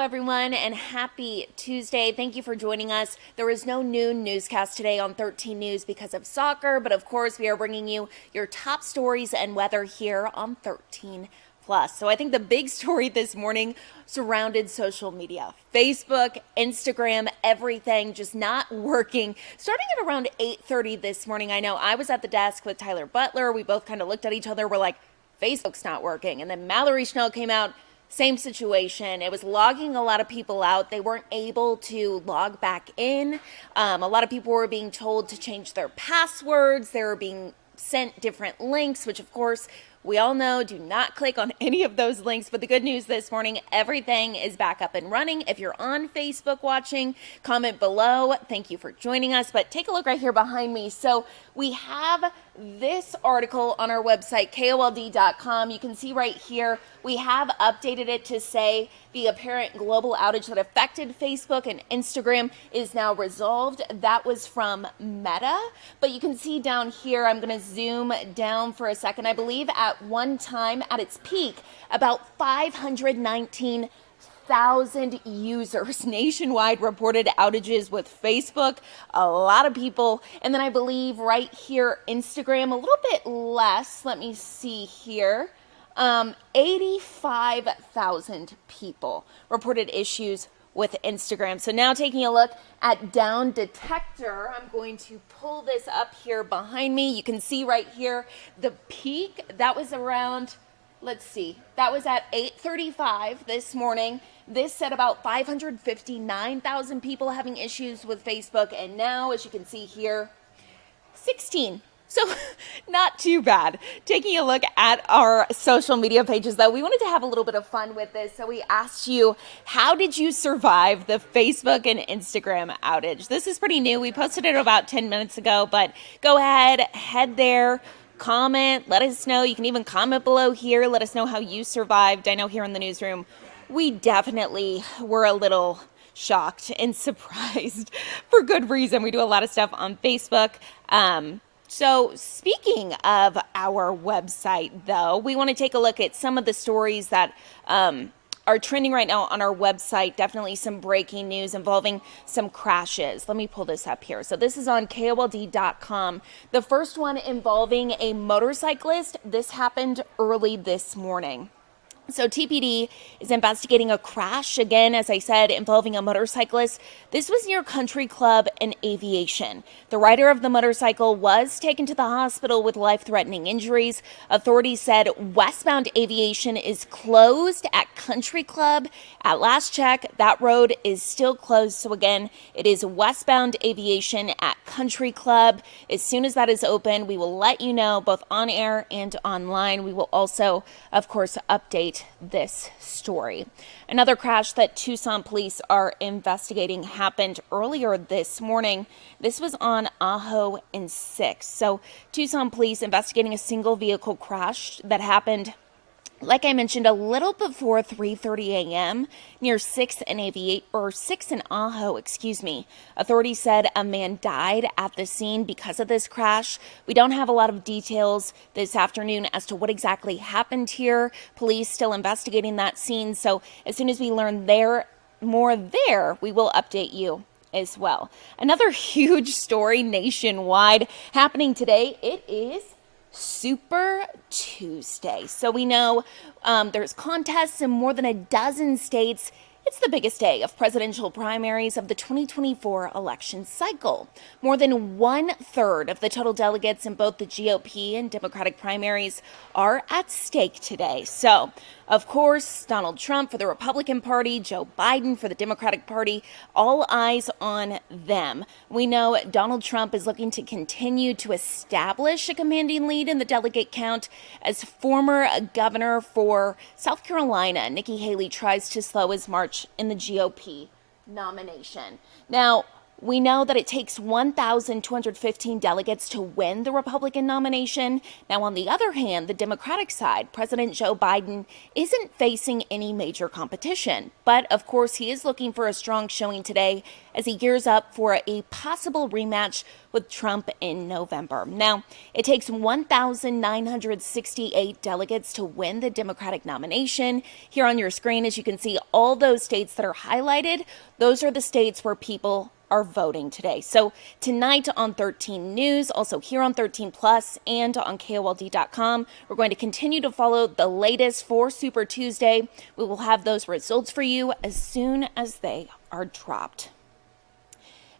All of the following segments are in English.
everyone, and happy Tuesday. Thank you for joining us. There is no noon newscast today on 13 News because of soccer, but of course, we are bringing you your top stories and weather here on 13 Plus. So I think the big story this morning surrounded social media. Facebook, Instagram, everything just not working. Starting at around 8:30 this morning, I know I was at the desk with Tyler Butler. We both kind of looked at each other. We're like, Facebook's not working. And then Mallory Schnell came out. Same situation. It was logging a lot of people out. They weren't able to log back in. A lot of people were being told to change their passwords. They were being sent different links, which of course we all know, do not click on any of those links. But the good news this morning, everything is back up and running. If you're on Facebook watching, comment below. Thank you for joining us. But take a look right here behind me. So we have this article on our website, KOLD.com. You can see right here, we have updated it to say the apparent global outage that affected Facebook and Instagram is now resolved. That was from Meta. But you can see down here, I'm going to zoom down for a second. I believe at one time, at its peak, about 519,000 users nationwide reported outages with Facebook. A lot of people. And then I believe right here, Instagram, a little bit less. Let me see here. 85,000 people reported issues with Instagram. So now taking a look at Down Detector, I'm going to pull this up here behind me. You can see right here the peak. That was around, let's see, that was at 8:35 this morning. This said about 559,000 people having issues with Facebook. And now, as you can see here, 16. So not too bad. Taking a look at our social media pages, though, we wanted to have a little bit of fun with this. So we asked you, how did you survive the Facebook and Instagram outage? This is pretty new. We posted it about 10 minutes ago, but go ahead, head there, comment, let us know. You can even comment below here. Let us know how you survived. I know here in the newsroom, we definitely were a little shocked and surprised for good reason. We do a lot of stuff on Facebook. So speaking of our website, though, we want to take a look at some of the stories that are trending right now on our website. Definitely some breaking news involving some crashes. Let me pull this up here. So this is on KOLD.com. The first one involving a motorcyclist. This happened early this morning. So TPD is investigating a crash, again, as I said, involving a motorcyclist. This was near Country Club and Aviation. The rider of the motorcycle was taken to the hospital with life-threatening injuries. Authorities said westbound Aviation is closed at Country Club. At last check, that road is still closed. So again, it is westbound Aviation at Country Club. As soon as that is open, we will let you know, both on air and online. We will also, of course, update this story. Another crash that Tucson police are investigating happened earlier this morning. This was on Ajo and 6th. So Tucson police investigating a single vehicle crash that happened, like I mentioned, a little before 3:30 a.m. near 6th and Ajo, excuse me. Authorities said a man died at the scene because of this crash. We don't have a lot of details this afternoon as to what exactly happened here. Police still investigating that scene. So as soon as we learn more there, we will update you as well. Another huge story nationwide happening today. It is Super Tuesday. So we know there's contests in more than a dozen states. It's the biggest day of presidential primaries of the 2024 election cycle. More than 1/3 of the total delegates in both the GOP and Democratic primaries are at stake today. So, of course, Donald Trump for the Republican Party, Joe Biden for the Democratic Party, all eyes on them. We know Donald Trump is looking to continue to establish a commanding lead in the delegate count as former governor for South Carolina, Nikki Haley, tries to slow his march in the GOP nomination. Now, we know that it takes 1,215 delegates to win the Republican nomination. Now, on the other hand, the Democratic side, President Joe Biden isn't facing any major competition. But, of course, he is looking for a strong showing today as he gears up for a possible rematch with Trump in November. Now, it takes 1,968 delegates to win the Democratic nomination. Here on your screen, as you can see, all those states that are highlighted, those are the states where people are voting today. So tonight on 13 News, also here on 13 Plus and on KOLD.com, we're going to continue to follow the latest for Super Tuesday. We will have those results for you as soon as they are dropped.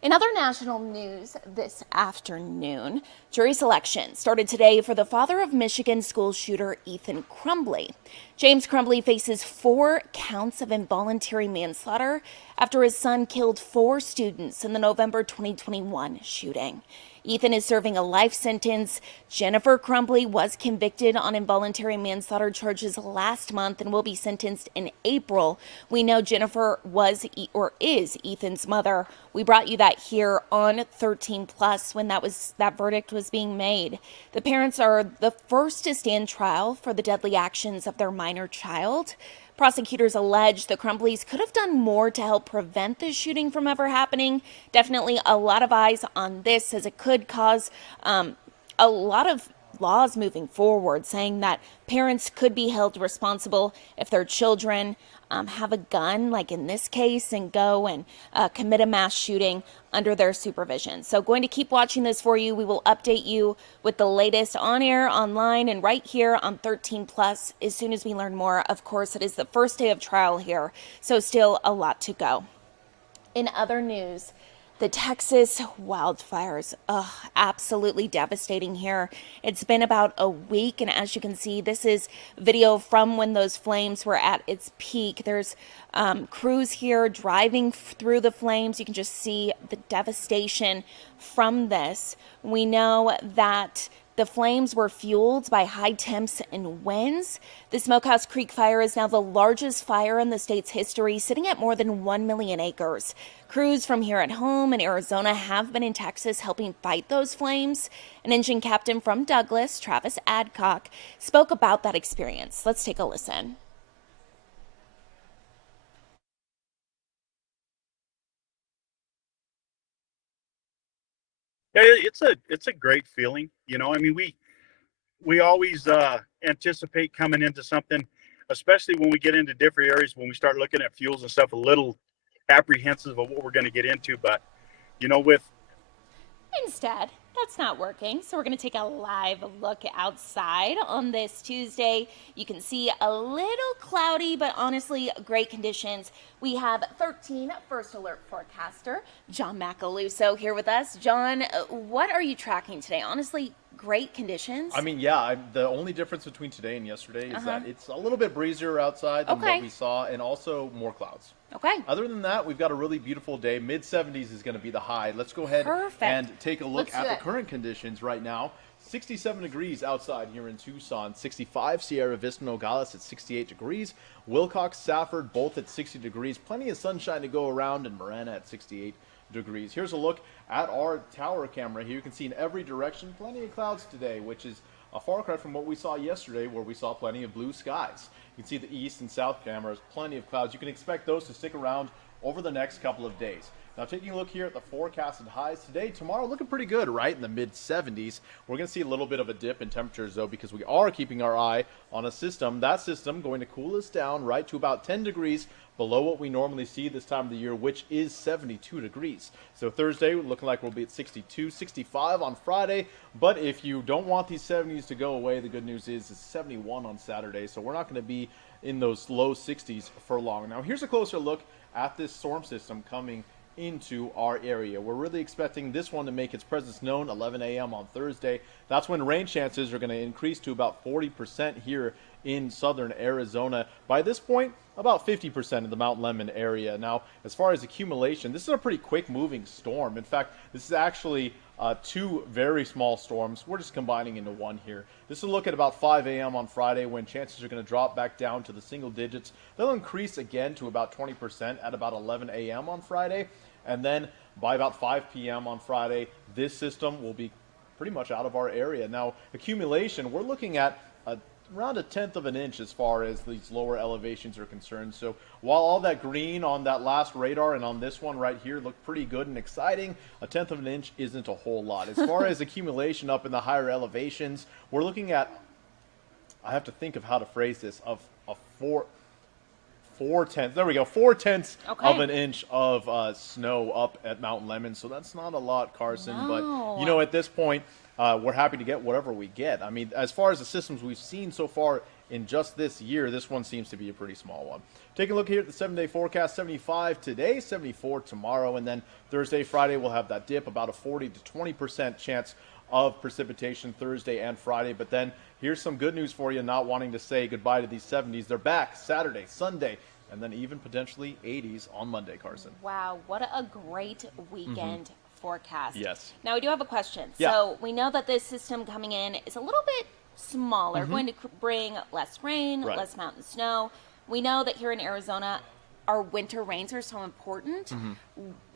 In other national news this afternoon, jury selection started today for the father of Michigan school shooter Ethan Crumbley. James Crumbley faces 4 counts of involuntary manslaughter after his son killed 4 students in the November 2021 shooting. Ethan is serving a life sentence. Jennifer Crumbley was convicted on involuntary manslaughter charges last month and will be sentenced in April. We know Jennifer was or is Ethan's mother. We brought you that here on 13 Plus when that verdict was being made. The parents are the first to stand trial for the deadly actions of their minor child. Prosecutors allege the Crumbleys could have done more to help prevent the shooting from ever happening. Definitely a lot of eyes on this, as it could cause a lot of laws moving forward, saying that parents could be held responsible if their children have a gun, like in this case, and go and commit a mass shooting under their supervision. So going to keep watching this for you. We will update you with the latest on air, online, and right here on 13 Plus as soon as we learn more. Of course, it is the first day of trial here, so still a lot to go. In other news, the Texas wildfires, absolutely devastating here. It's been about a week, and as you can see, this is video from when those flames were at its peak. There's crews here driving through the flames. You can just see the devastation from this. We know that the flames were fueled by high temps and winds. The Smokehouse Creek fire is now the largest fire in the state's history, sitting at more than 1 million acres. Crews from here at home in Arizona have been in Texas helping fight those flames. An engine captain from Douglas, Travis Adcock, spoke about that experience. Let's take a listen. Yeah, it's a great feeling. You know, I mean, we always anticipate coming into something, especially when we get into different areas, when we start looking at fuels and stuff, a little apprehensive of what we're going to get into. But, you know, with Instead, that's not working. So we're going to take a live look outside on this Tuesday. You can see a little cloudy, but honestly, great conditions. We have 13 First Alert forecaster John Macaluso here with us. John, what are you tracking today? Honestly, great conditions. I mean, yeah, the only difference between today and yesterday is that it's a little bit breezier outside than what we saw, and also more clouds. Okay. Other than that, we've got a really beautiful day. Mid-70s is going to be the high. Let's go ahead and take a look at the current conditions right now. 67 degrees outside here in Tucson. 65 Sierra Vista Nogales at 68 degrees. Wilcox, Safford, both at 60 degrees. Plenty of sunshine to go around, and Marana at 68 degrees. Here's a look at our tower camera here. You can see in every direction plenty of clouds today, which is a far cry from what we saw yesterday, where we saw plenty of blue skies. You can see the east and south cameras, plenty of clouds. You can expect those to stick around over the next couple of days. Now, taking a look here at the forecasted highs today, tomorrow looking pretty good, right in the mid-70s. We're going to see a little bit of a dip in temperatures, though, because we are keeping our eye on a system. That system going to cool us down right to about 10 degrees below what we normally see this time of the year, which is 72 degrees. So Thursday, looking like we'll be at 62, 65 on Friday. But if you don't want these 70s to go away, the good news is it's 71 on Saturday. So we're not going to be in those low 60s for long. Now, here's a closer look at this storm system coming into our area. We're really expecting this one to make its presence known 11 a.m. on Thursday. That's when rain chances are going to increase to about 40% here in southern Arizona. By this point, about 50% of the Mount Lemmon area. Now, as far as accumulation, this is a pretty quick moving storm. In fact, this is actually 2 very small storms. We're just combining into one here. This will look at about 5 a.m. on Friday, when chances are going to drop back down to the single digits. They'll increase again to about 20% at about 11 a.m. on Friday. And then by about 5 p.m. on Friday, this system will be pretty much out of our area. Now, accumulation, we're looking at around a tenth of an inch as far as these lower elevations are concerned. So while all that green on that last radar and on this one right here look pretty good and exciting, a tenth of an inch isn't a whole lot. As far as accumulation up in the higher elevations, we're looking at, I have to think of how to phrase this, of a 4/10. There we go. 4/10 of an inch of snow up at Mount Lemmon. So that's not a lot, Carson. No. But, you know, at this point, we're happy to get whatever we get. I mean, as far as the systems we've seen so far in just this year, this one seems to be a pretty small one. Taking a look here at the 7-day forecast, 75 today, 74 tomorrow, and then Thursday, Friday, we'll have that dip, about a 40 to 20% chance of precipitation Thursday and Friday. But then here's some good news for you, not wanting to say goodbye to these 70s. They're back Saturday, Sunday, and then even potentially 80s on Monday, Carson. Wow, what a great weekend forecast. Yes. Now, we do have a question. Yeah. So we know that this system coming in is a little bit smaller, going to bring less rain, Right. less mountain snow. We know that here in Arizona, our winter rains are so important.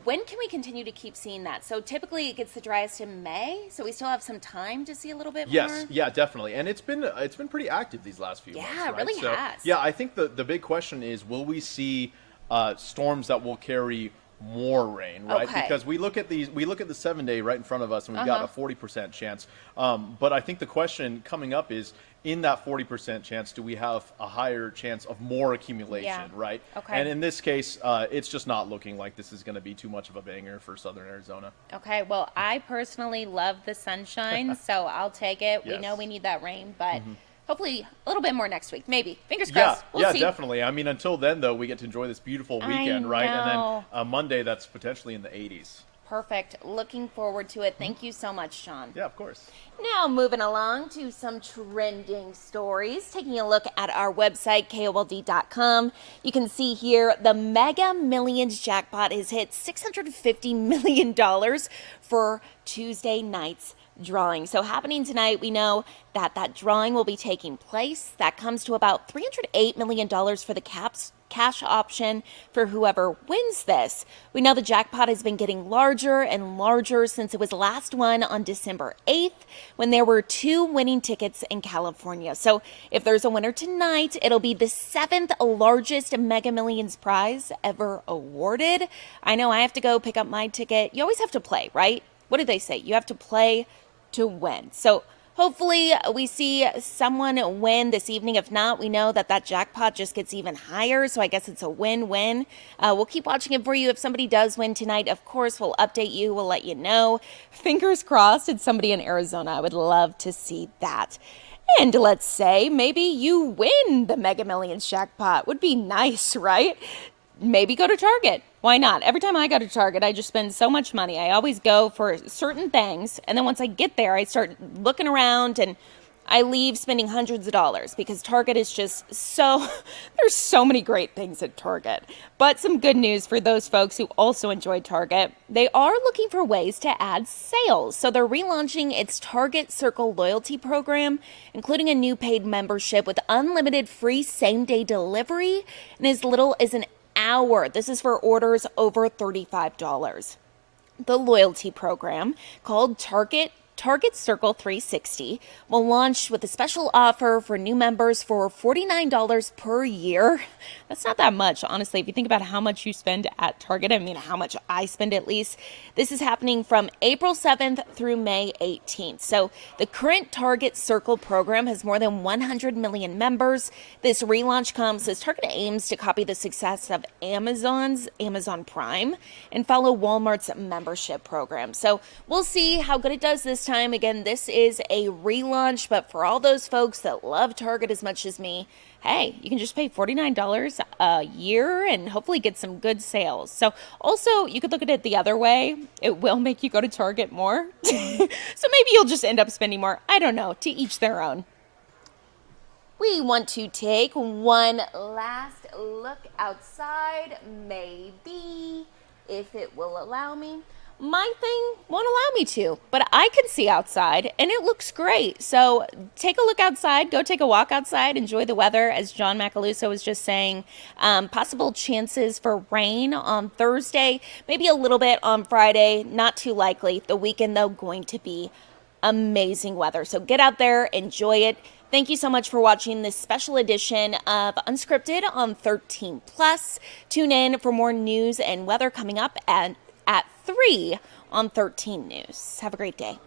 When can we continue to keep seeing that? So typically it gets the driest in May, so we still have some time to see a little bit Yes, more. yeah, definitely. And it's been pretty active these last few months. Yeah, it right? really So, has. Yeah, I think the big question is, will we see storms that will carry more rain, right? Okay. Because we look at the 7-day right in front of us, and we've got a 40% chance. But I think the question coming up is, in that 40% chance, do we have a higher chance of more accumulation, Yeah. right? Okay. And in this case, it's just not looking like this is going to be too much of a banger for southern Arizona. Okay, well, I personally love the sunshine, so I'll take it. We Yes. know we need that rain, but hopefully a little bit more next week. Maybe. Fingers Yeah, crossed. We'll see. definitely. I mean, until then, though, we get to enjoy this beautiful I weekend, right? And know. then Monday, that's potentially in the 80s. Perfect. Looking forward to it. Thank you so much, Sean. Yeah, of course. Now, moving along to some trending stories. Taking a look at our website, KOLD.com. You can see here the Mega Millions jackpot has hit $650 million for Tuesday night's drawing. So happening tonight, we know that drawing will be taking place. That comes to about $308 million for the cash option for whoever wins this. We know the jackpot has been getting larger and larger since it was last won on December 8th when there were 2 winning tickets in California. So if there's a winner tonight, it'll be the 7th largest Mega Millions prize ever awarded. I know I have to go pick up my ticket. You always have to play, right? What do they say? You have to play to win. So hopefully we see someone win this evening. If not, we know that jackpot just gets even higher. So I guess it's a win-win. We'll keep watching it for you. If somebody does win tonight, of course, we'll update you. We'll let you know. Fingers crossed it's somebody in Arizona. I would love to see that. And let's say maybe you win the Mega Millions jackpot. Would be nice, right? Maybe go to Target. Why not? Every time I go to Target, I just spend so much money. I always go for certain things. And then once I get there, I start looking around and I leave spending hundreds of dollars because Target is just there's so many great things at Target. But some good news for those folks who also enjoy Target. They are looking for ways to add sales. So they're relaunching its Target Circle loyalty program, including a new paid membership with unlimited free same-day delivery and as little as an hour. This is for orders over $35. The loyalty program, called Target Circle 360, will launch with a special offer for new members for $49 per year. That's not that much, honestly. If you think about how much you spend at Target, I mean, how much I spend at least. This is happening from April 7th through May 18th. So the current Target Circle program has more than 100 million members. This relaunch comes as Target aims to copy the success of Amazon Prime and follow Walmart's membership program. So we'll see how good it does this time. Again, this is a relaunch, but for all those folks that love Target as much as me, hey, you can just pay $49 a year and hopefully get some good sales. So also, you could look at it the other way. It will make you go to Target more. So maybe you'll just end up spending more. I don't know. To each their own. We want to take one last look outside, maybe, if it will allow me. My thing won't allow me to, but I can see outside and it looks great. So take a look outside, go take a walk outside, enjoy the weather. As John Macaluso was just saying, possible chances for rain on Thursday, maybe a little bit on Friday, not too likely. The weekend though, going to be amazing weather. So get out there, enjoy it. Thank you so much for watching this special edition of Unscripted on 13 Plus. Tune in for more news and weather coming up at 3 on 13 News. Have a great day.